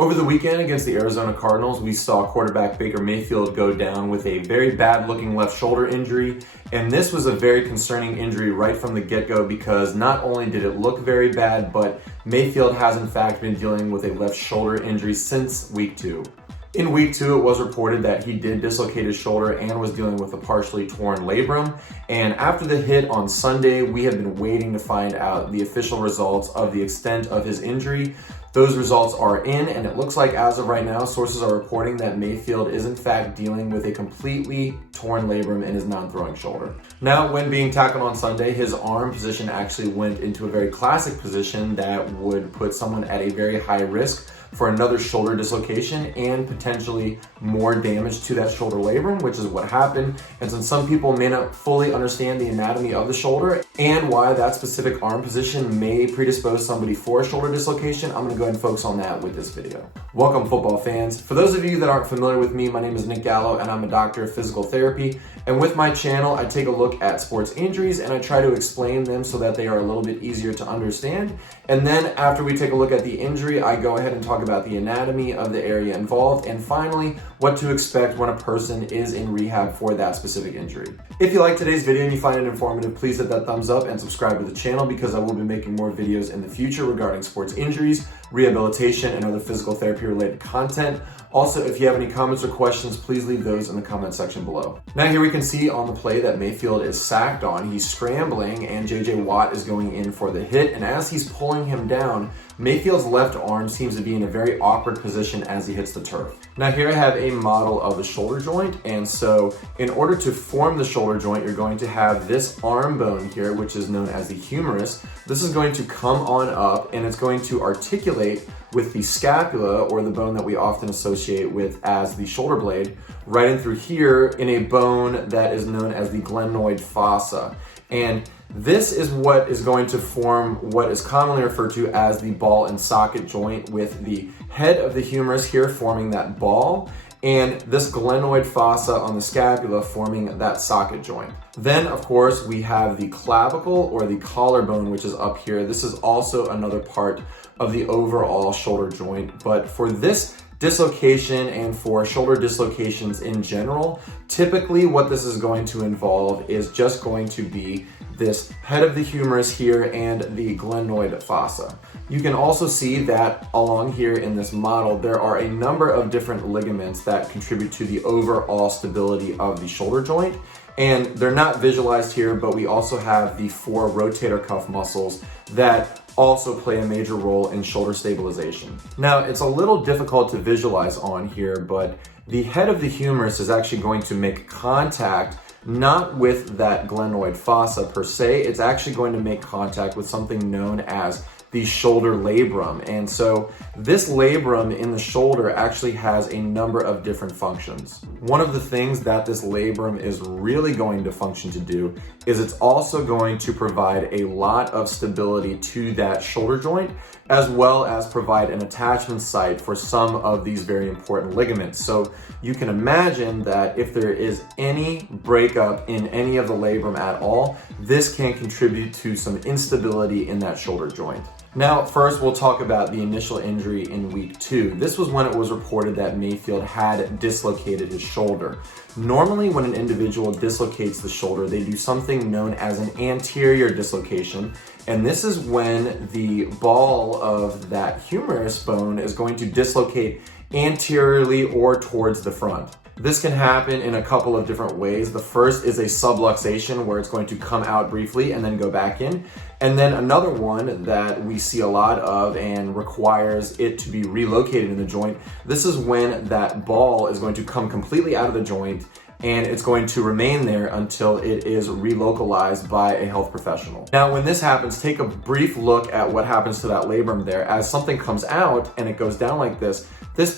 Over the weekend against the Arizona Cardinals, we saw quarterback Baker Mayfield go down with a very bad-looking left shoulder injury, and this was a very concerning injury right from the get-go because not only did it look very bad, but Mayfield has in fact been dealing with a left shoulder injury since week 2. In week 2, it was reported that he did dislocate his shoulder and was dealing with a partially torn labrum. And after the hit on Sunday, we have been waiting to find out the official results of the extent of his injury. Those results are in, and it looks like as of right now, sources are reporting that Mayfield is in fact dealing with a completely torn labrum in his non-throwing shoulder. Now, when being tackled on Sunday, his arm position actually went into a very classic position that would put someone at a very high risk for another shoulder dislocation and potentially more damage to that shoulder labrum, which is what happened. And since some people may not fully understand the anatomy of the shoulder and why that specific arm position may predispose somebody for a shoulder dislocation, I'm gonna go ahead and focus on that with this video. Welcome, football fans. For those of you that aren't familiar with me, my name is Nick Gallo and I'm a doctor of physical therapy. And with my channel, I take a look at sports injuries and I try to explain them so that they are a little bit easier to understand. And then after we take a look at the injury, I go ahead and talk about the anatomy of the area involved, and finally, what to expect when a person is in rehab for that specific injury. If you like today's video and you find it informative, please hit that thumbs up and subscribe to the channel because I will be making more videos in the future regarding sports injuries, rehabilitation, and other physical therapy related content. Also, if you have any comments or questions, please leave those in the comment section below. Now here we can see on the play that Mayfield is sacked on. He's scrambling and JJ Watt is going in for the hit, and as he's pulling him down, Mayfield's left arm seems to be in a very awkward position as he hits the turf. Now here I have a model of the shoulder joint, and so in order to form the shoulder joint, you're going to have this arm bone here, which is known as the humerus. This is going to come on up and it's going to articulate with the scapula, or the bone that we often associate with as the shoulder blade, right in through here in a bone that is known as the glenoid fossa. And this is what is going to form what is commonly referred to as the ball and socket joint, with the head of the humerus here forming that ball and this glenoid fossa on the scapula forming that socket joint. Then, of course, we have the clavicle or the collarbone, which is up here. This is also another part of the overall shoulder joint, but for this dislocation and for shoulder dislocations in general, typically what this is going to involve is just going to be this head of the humerus here and the glenoid fossa. You can also see that along here in this model, there are a number of different ligaments that contribute to the overall stability of the shoulder joint. And they're not visualized here, but we also have the 4 rotator cuff muscles that also play a major role in shoulder stabilization. Now, it's a little difficult to visualize on here, but the head of the humerus is actually going to make contact not with that glenoid fossa per se, it's actually going to make contact with something known as the shoulder labrum. And so this labrum in the shoulder actually has a number of different functions. One of the things that this labrum is really going to function to do is it's also going to provide a lot of stability to that shoulder joint, as well as provide an attachment site for some of these very important ligaments. So you can imagine that if there is any breakup in any of the labrum at all, this can contribute to some instability in that shoulder joint. Now, first we'll talk about the initial injury in week 2. This was when it was reported that Mayfield had dislocated his shoulder. Normally, when an individual dislocates the shoulder, they do something known as an anterior dislocation, and this is when the ball of that humerus bone is going to dislocate anteriorly or towards the front. This can happen in a couple of different ways. The first is a subluxation, where it's going to come out briefly and then go back in. And then another one that we see a lot of and requires it to be relocated in the joint. This is when that ball is going to come completely out of the joint and it's going to remain there until it is relocalized by a health professional. Now, when this happens, take a brief look at what happens to that labrum there. As something comes out and it goes down like this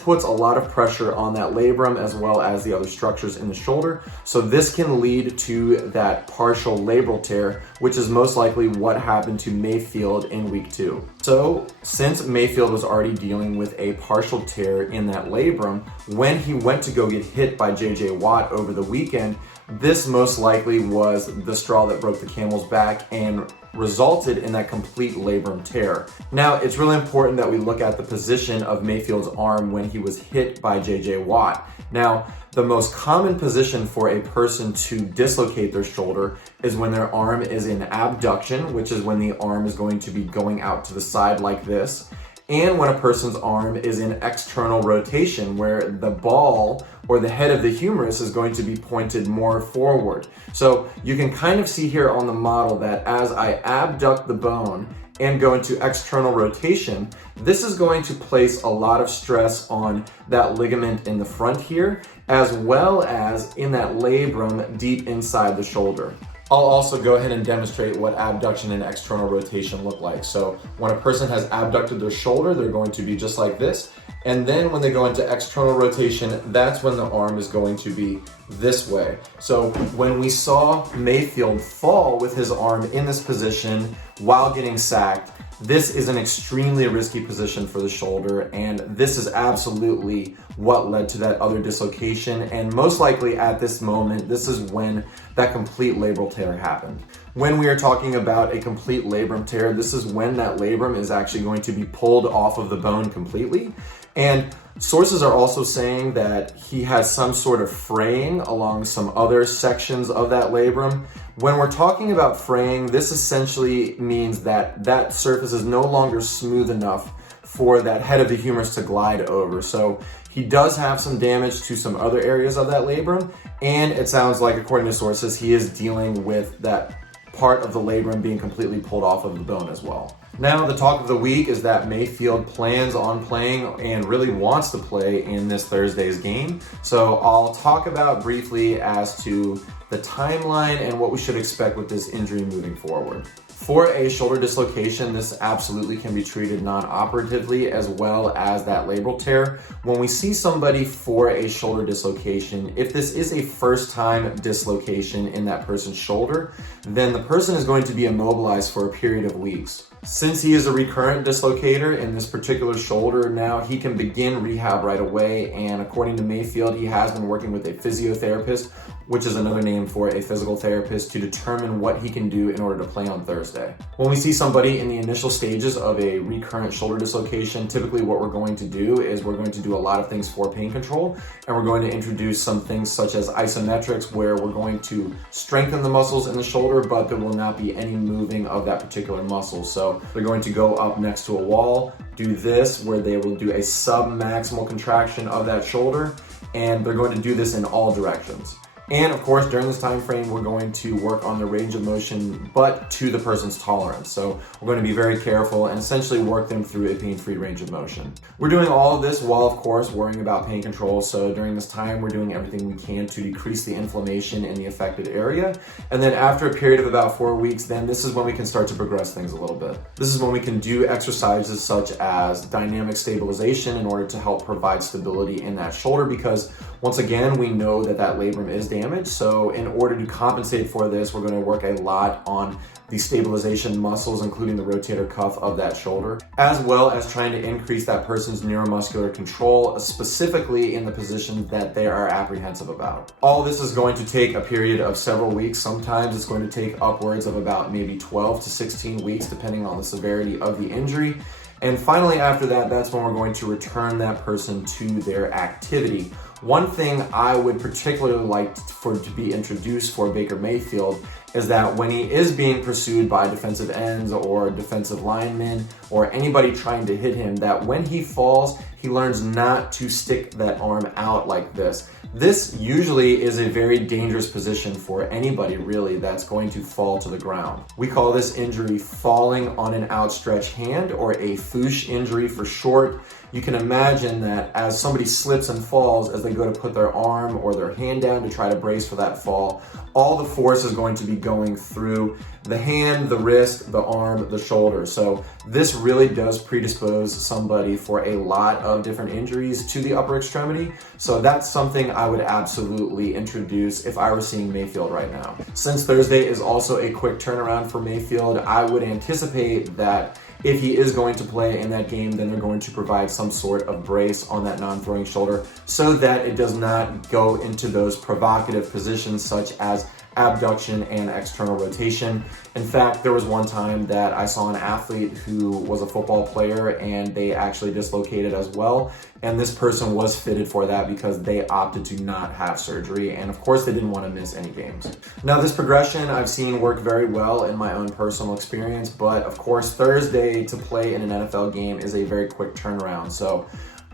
puts a lot of pressure on that labrum as well as the other structures in the shoulder. So this can lead to that partial labral tear, which is most likely what happened to Mayfield in week 2. So since Mayfield was already dealing with a partial tear in that labrum, when he went to go get hit by JJ Watt over over the weekend, this most likely was the straw that broke the camel's back and resulted in that complete labrum tear. Now, it's really important that we look at the position of Mayfield's arm when he was hit by J.J. Watt. Now, the most common position for a person to dislocate their shoulder is when their arm is in abduction, which is when the arm is going to be going out to the side like this, and when a person's arm is in external rotation, where the ball or the head of the humerus is going to be pointed more forward. So you can kind of see here on the model that as I abduct the bone and go into external rotation, this is going to place a lot of stress on that ligament in the front here, as well as in that labrum deep inside the shoulder. I'll also go ahead and demonstrate what abduction and external rotation look like. So when a person has abducted their shoulder, they're going to be just like this. And then when they go into external rotation, that's when the arm is going to be this way. So when we saw Mayfield fall with his arm in this position while getting sacked, this is an extremely risky position for the shoulder, and this is absolutely what led to that other dislocation. And most likely at this moment, this is when that complete labral tear happened. When we are talking about a complete labrum tear, this is when that labrum is actually going to be pulled off of the bone completely. And sources are also saying that he has some sort of fraying along some other sections of that labrum. When we're talking about fraying, this essentially means that that surface is no longer smooth enough for that head of the humerus to glide over. So he does have some damage to some other areas of that labrum, and it sounds like, according to sources, he is dealing with that part of the labrum being completely pulled off of the bone as well. Now, the talk of the week is that Mayfield plans on playing and really wants to play in this Thursday's game. So I'll talk about briefly as to the timeline and what we should expect with this injury moving forward. For a shoulder dislocation, this absolutely can be treated non-operatively, as well as that labral tear. When we see somebody for a shoulder dislocation, if this is a first-time dislocation in that person's shoulder, then the person is going to be immobilized for a period of weeks. Since he is a recurrent dislocator in this particular shoulder, now he can begin rehab right away, and according to Mayfield, he has been working with a physiotherapist, which is another name for a physical therapist, to determine what he can do in order to play on Thursday. When we see somebody in the initial stages of a recurrent shoulder dislocation, typically what we're going to do is we're going to do a lot of things for pain control, and we're going to introduce some things such as isometrics, where we're going to strengthen the muscles in the shoulder, but there will not be any moving of that particular muscle. So they're going to go up next to a wall, do this, where they will do a sub-maximal contraction of that shoulder, and they're going to do this in all directions. And of course, during this time frame, we're going to work on the range of motion, but to the person's tolerance. So we're going to be very careful and essentially work them through a pain-free range of motion. We're doing all of this while, of course, worrying about pain control. So during this time, we're doing everything we can to decrease the inflammation in the affected area. And then after a period of about 4 weeks, then this is when we can start to progress things a little bit. This is when we can do exercises such as dynamic stabilization in order to help provide stability in that shoulder, because once again, we know that that labrum is damaged. So in order to compensate for this, we're going to work a lot on the stabilization muscles, including the rotator cuff of that shoulder, as well as trying to increase that person's neuromuscular control, specifically in the position that they are apprehensive about. All this is going to take a period of several weeks. Sometimes it's going to take upwards of about maybe 12 to 16 weeks, depending on the severity of the injury. And finally, after that, that's when we're going to return that person to their activity. One thing I would particularly like for to be introduced for Baker Mayfield is that when he is being pursued by defensive ends or defensive linemen or anybody trying to hit him, that when he falls, he learns not to stick that arm out like this. This usually is a very dangerous position for anybody really that's going to fall to the ground. We call this injury falling on an outstretched hand, or a foosh injury for short. You can imagine that as somebody slips and falls, as they go to put their arm or their hand down to try to brace for that fall, all the force is going to be going through the hand, the wrist, the arm, the shoulder. So this really does predispose somebody for a lot of different injuries to the upper extremity. So that's something I would absolutely introduce if I were seeing Mayfield right now. Since Thursday is also a quick turnaround for Mayfield, I would anticipate that if he is going to play in that game, then they're going to provide some sort of brace on that non-throwing shoulder so that it does not go into those provocative positions such as abduction and external rotation. In fact, there was one time that I saw an athlete who was a football player and they actually dislocated as well. And this person was fitted for that because they opted to not have surgery. And of course, they didn't want to miss any games. Now, this progression I've seen work very well in my own personal experience, but of course, Thursday to play in an NFL game is a very quick turnaround. So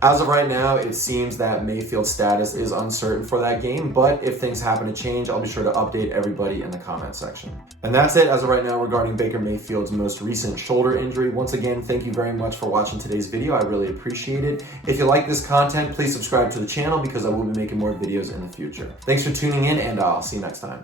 as of right now, it seems that Mayfield's status is uncertain for that game, but if things happen to change, I'll be sure to update everybody in the comment section. And that's it as of right now regarding Baker Mayfield's most recent shoulder injury. Once again, thank you very much for watching today's video. I really appreciate it. If you like this content, please subscribe to the channel because I will be making more videos in the future. Thanks for tuning in, and I'll see you next time.